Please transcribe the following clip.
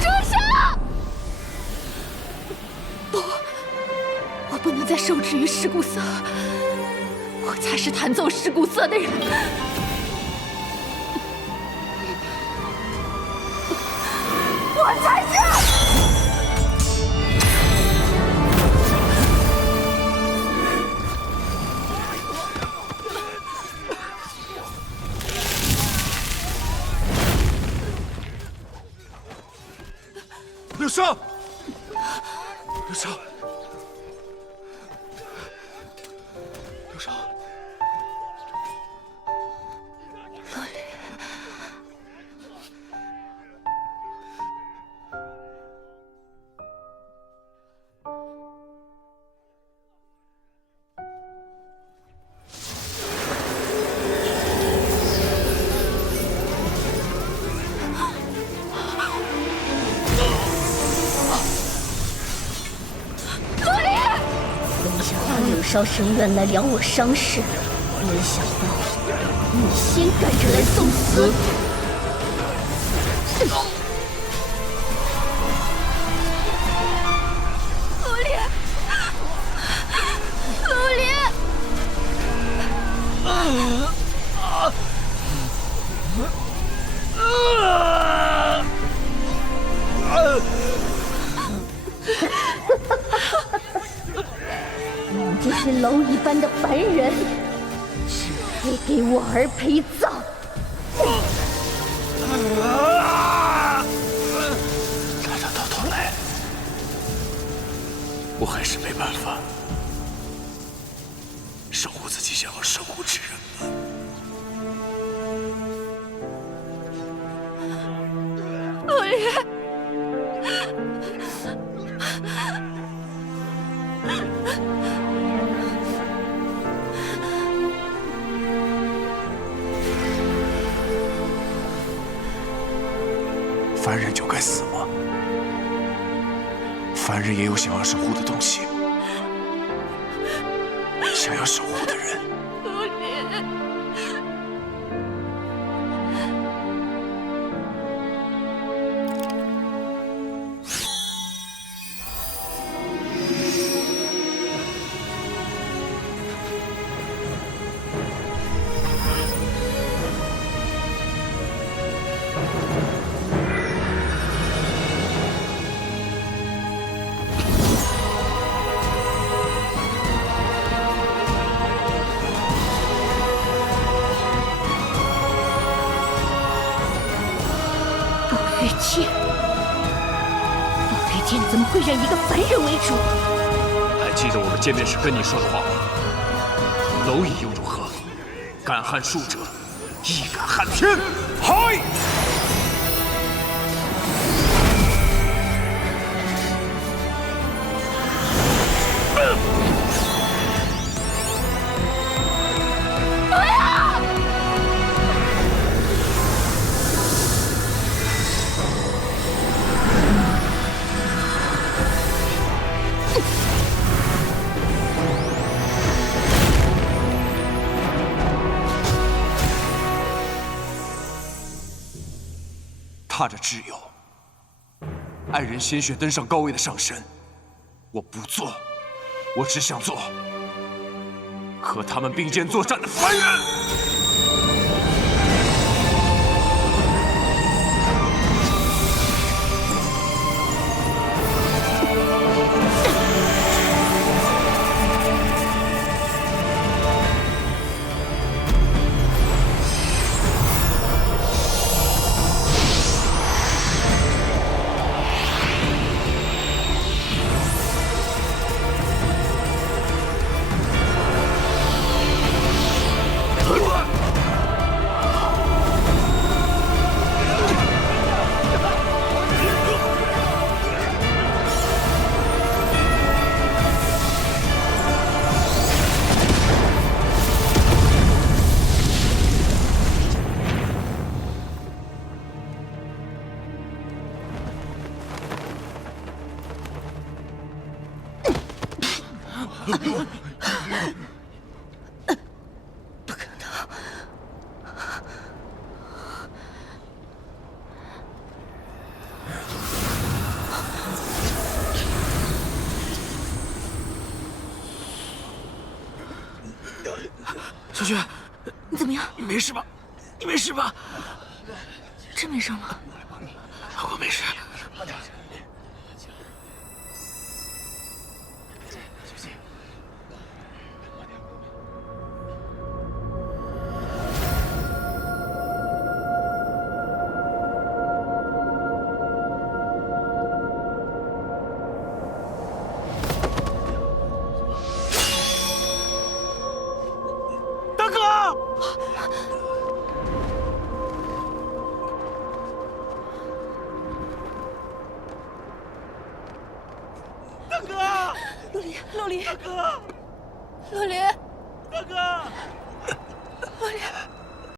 住手！不，我不能再受制于尸骨色，我才是弹奏尸骨色的人。我才柳少，柳少，想让柳梢生愿来疗我伤势，没想到你先赶着来送死。陆离，陆离，你人，只配给我儿陪葬。来到到头来，我还是没办法守护自己想要守护之人了。陆凡人就该死吗？凡人也有想要守护的东西，想要守护的人。月剑，宝月剑怎么会让一个凡人为主？还记得我们见面时跟你说的话吗？蝼蚁又如何？敢撼树者，亦敢撼天。嗨！踏着挚友、爱人鲜血登上高位的上神，我不做，我只想做和他们并肩作战的凡人。不可能小雪你怎么样？你没事吧？你没事吧？真没事吗？我没事。陆离，陆离，大哥！陆离，大哥！陆离。